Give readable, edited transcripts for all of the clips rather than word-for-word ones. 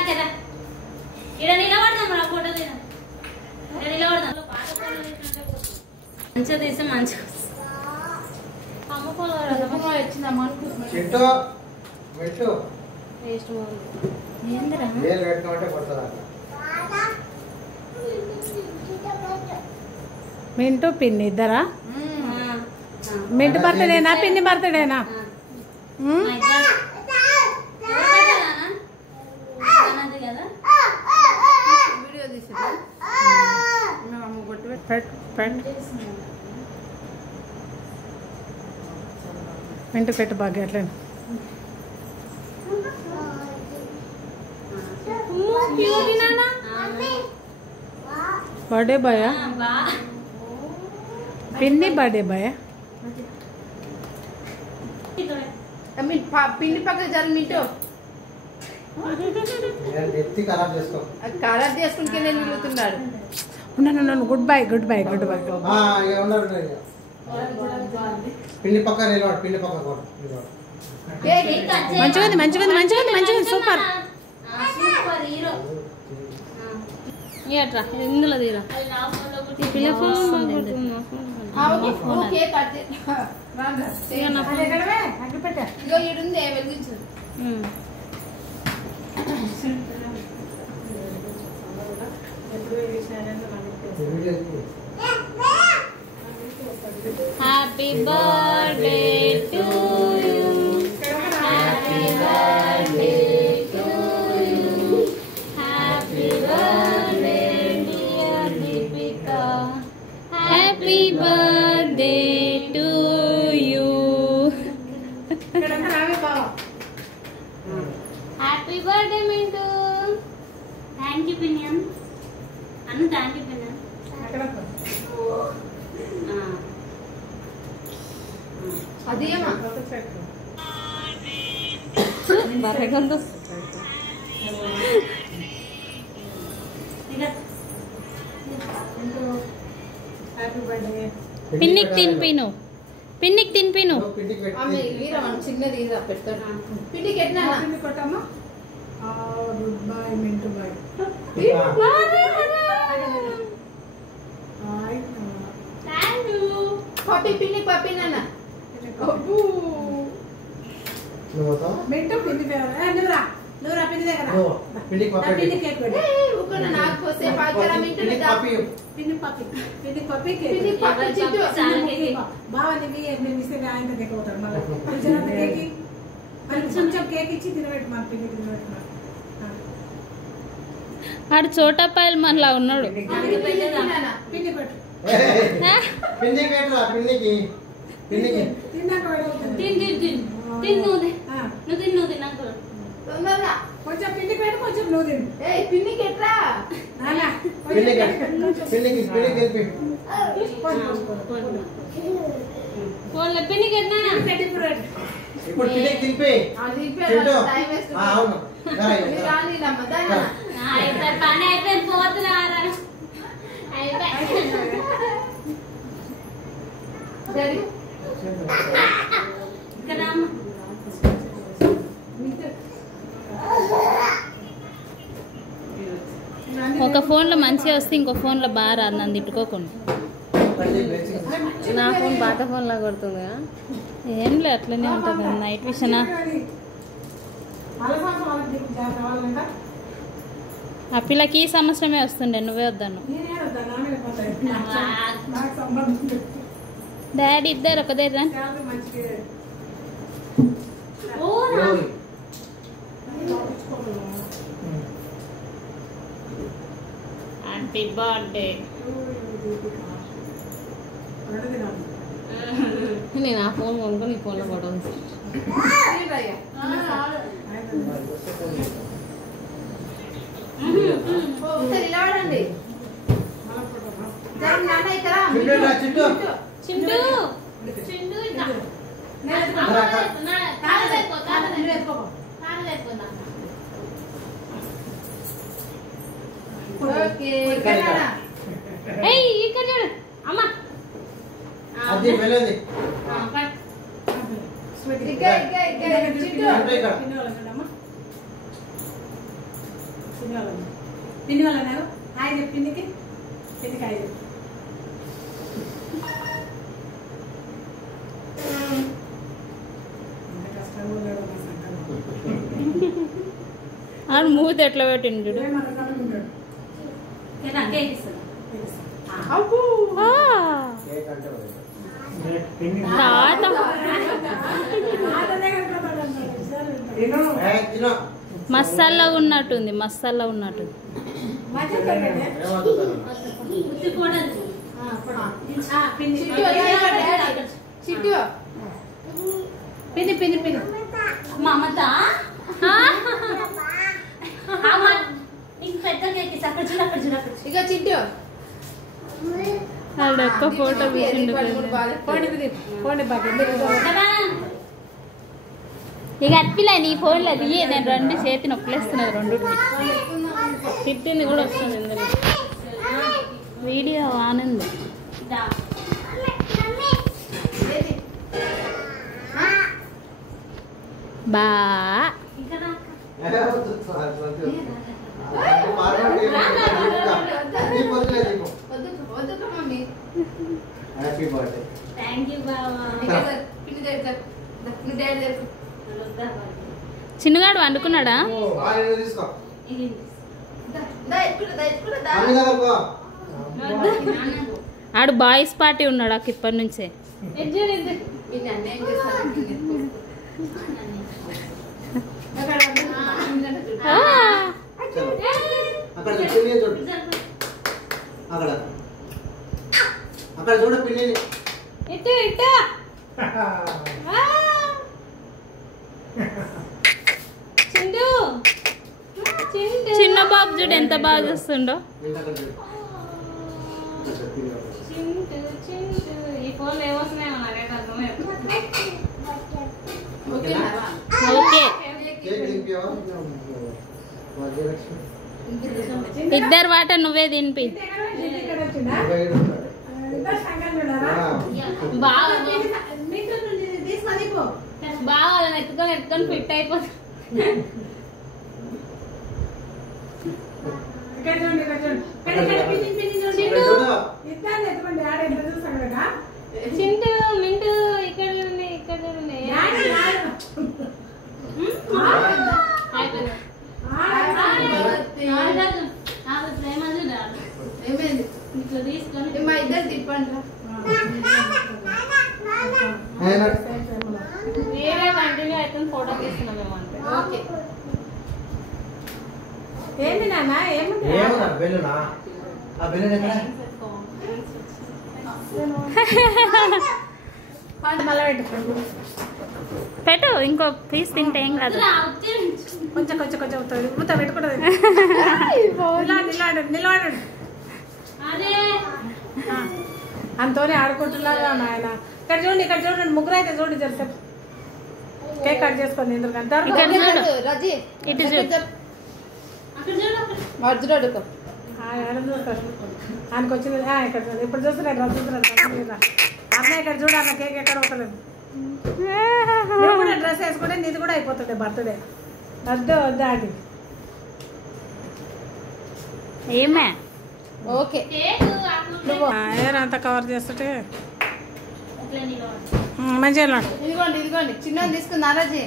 ఇక్కడ నిలబడదాం రా ఫోటో నిలబడదాం మంచిగా తీస్తే మంచిగా అమ్మ ఫోటో వచ్చిందమ్మా మింటూ పిన్ని ఇద్దరా మింటు బర్త్డేనా పిన్ని బర్త్డేనా మింటు పెట్టు బాగా అట్లా बर्थडे बॉय पिन्नी बर्थडे बॉय पिन्नी पక్క జర మింటో ఎత్తి ఖరాబ్ చేసుకో ఖరాబ్ చేసుకుంటే నేను నిలుతున్నాడు ఉన్నాను good bye good bye good bye ఇక ఉన్నారు పిన్ని పక్క నిలబడు పిన్ని పక్క కూడా మంచిగా ఉంది మంచిగా ఉంది మంచిగా ఉంది మంచిగా ఉంది సూపర్ సూపర్ హీరో ఏట్రా ఇందులో తీరా ఈ పిల్ల ఫోన్ ఓకే కట్ ఇగో ఈడుంది వెలిగించు happy birthday to you happy birthday to you happy birthday dear Deepika happy birthday to you happy birthday Mintu thank you పిన్యన్ అను థ్యాంక్ యూ పిన్యన్ అదేమా పిన్నికి తినిపిను పిన్నికి తినిపిను ఆమె వీరమన్ చిన్నది ఇదా పెడతాడు పిన్నికి ఎట్లా కొట్టమ్మా good bye Mintu bye thank you పప్పి పిన్నికి పప్పి నాన్న అబ్బూ మింటు పిన్ని నువ్వురా నువ్వురా పిన్ని దగ్గర పిన్ని కేక్ పెట్టు ఊకన నాకు కోసే పాకరా మింటు పిన్ని పప్పి పిన్ని పప్పి కేక్ పిన్ని పప్పి చిట్టు బావని మేము ఇస్తే ఆయన దగ్గర పోతాడు మళ్ళీ కొంచెం కేక్ మరి కొంచెం కేక్ ఇచ్చి తినబెట్టు మన పిన్ని తినబెట్టు ఆడు చోటపాయలు మనలా ఉన్నాడు పిన్ని పెట్టు పిన్ని పెట్టరా పిన్నికి పిన్నికి తిన్నాక నువ్వు తిన్నాక తొందరగా కొంచెం పిన్ని పెట్టు కొంచెం నువ్వు తిను ఏయ్ పిన్నికి ఎట్లా పిన్నికి పిన్నికి పిన్నికి ఫోన్లో పిన్నికి ఎట్లా ఇప్పుడు పిన్నికి తినిపి అది టైం వేస్ట్ అవును రానిలమ్మ దానా పని అయిపోయింది పోతున్నా సరే ఒక ఫోన్లో మంచిగా వస్తే ఇంకో ఫోన్లో బాగా రాదు నన్ను తిట్టుకోకుండా నా ఫోన్ పాత ఫోన్లా కొడుతుంది ఏం లేదు అట్లనే ఉంటుంది నైట్ విషనా ఆ పిల్లకి ఈ సంవత్సరమే వస్తుండే నువ్వే వద్దాను డాడీ ఇద్దరు ఒక దగ్గర హ్యాపీ బర్త్డే నేను ఆ ఫోన్ కొనుక్కొని ఈ ఫోన్లో ఫోటో నిలబడండి చింటూ ఇక్కడ చూడు అమ్మా అది వెళ్ళేది పిన్ని వాళ్ళ హాయ్ చెప్పి పిన్నికి హాయ్ చెప్పి అవును మూత ఎట్లా పెట్టింది చూడు. కేక్ ఇస్తాను కేక్ అంటే తాత తినో మసాలా ఉన్నట్టుంది, మసాలా ఉన్నట్టుంది. చిట్టు పిన్ని పిన్ని పిన్ని మమత ఇంక పెద్ద కేక్ ఇస్తా. అక్కడ చూడు, అక్కడ చూడు, అక్కడ చూడు. ఇక చిట్టు అడొక్క ఫోటో తీసిండు. పోండి బాగా ఇక అట్పిలే నీ ఫోన్లో తీయ. నేను రెండు చేతి నొప్పులేస్తున్నది రెండు. తిట్టింది కూడా వస్తుంది ఇందులో. వీడియో ఆనందం బా హ్యాపీ బర్త్డే. థ్యాంక్ యూ బావా. పిన్ని దగ్గర చిన్నగాడు వండుకున్నాడా? తీసుకో ఆడు బాయ్స్ పార్టీ ఉన్నాడు అక్క ఇప్పటి నుంచే. అక్కడ చూడు, అక్కడ అక్కడ చూడ పిన్ని. ఇటు ఇటు చిన్న బాబు చూడు ఎంత బాగా చూస్తుండో. ఈ ఫోన్లో ఏమొస్తున్నాయో నాకైతే అర్థమయ్యదు. ఓకే ఇద్దరు వాట నువ్వే తినిపి. బాగా ఎత్తుకొని ఎత్తుకొని ఫిట్ అయిపోతుంది. చింటూ మింటూ ఇక్కడ ఉన్నాయి, ఇక్కడ ఉన్నాయి. ఇట్లా తీసుకొని మా ఇద్దరు తిప్పండి. వేరే కంటిన్యూ అయితే ఫోటో తీస్తున్నాం మేము అంటే. ఓకే ఏంటి నాన్న ఏముంది బెల్లునా? ఆ బెల్లు ఎక్కడ? పెట్టు ఇంకో పీస్ తింటే ఏం కాదు. కొంచెం కొంచెం కొంచెం మూత పెట్టుకుంటుంది. నిలబడండి అంతోనే ఆడుకుంటున్నాగా నాయన. ఇక్కడ చూడండి, ఇక్కడ చూడండి, ముగ్గురు అయితే చూడండి జర కేక్ కట్ చేసుకోండి. ఎందుకంటే రజీ ఇటు చూడు. మర్జుడు ఆయనకు వచ్చింది ఇక్కడ చూడండి. ఇప్పుడు చూస్తున్నాడు అన్నయ్య ఇక్కడ చూడు. అన్న కేక్ ఎక్కడ పోతలేదు. నువ్వు కూడా డ్రెస్ వేసుకుంటే నీది కూడా అయిపోతుంది బర్త్డే. వద్దు వద్దు అది ఏమే ఓకే అంతా కవర్ చేస్తుంటే మంచిగా ఇదిగోండి ఇదిగోండి చిన్న తీసుకుంది అరజీ.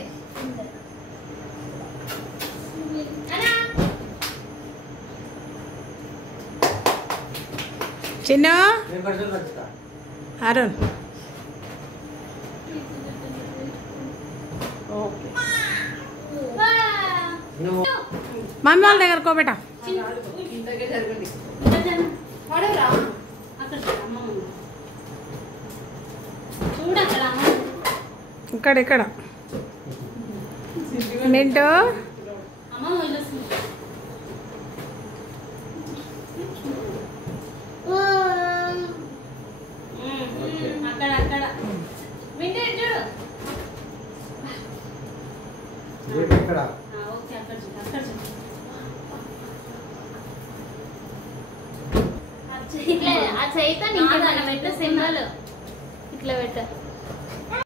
చిన్న అరుణ్ మమ్మీ వాళ్ళ దగ్గర కోబెట్ట ఇక్కడ ఇక్కడ మింటూ అక్కడ ఓకే అక్కడ ఇట్లా ఆ చేయితో నీకు పెట్ట సింబల్ ఇట్లా పెట్ట.